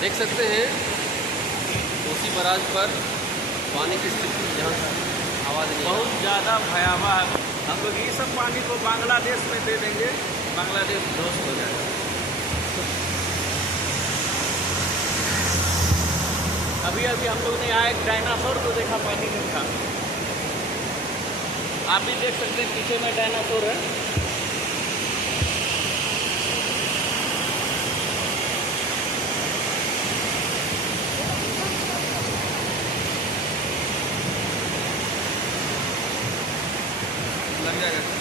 देख सकते हैं कोसी बराज पर पानी की स्थिति यहाँ आवाज़ नहीं बहुत ज़्यादा भयावह है। हम लोग ये सब पानी को बांग्लादेश में दे देंगे, बांग्लादेश ध्वस्त हो जाएगा। अभी अभी हम लोग ने यहाँ एक डायनासोर को देखा पानी में था। आप भी देख सकते हैं पीछे में डायनासोर है। लग जाएगा।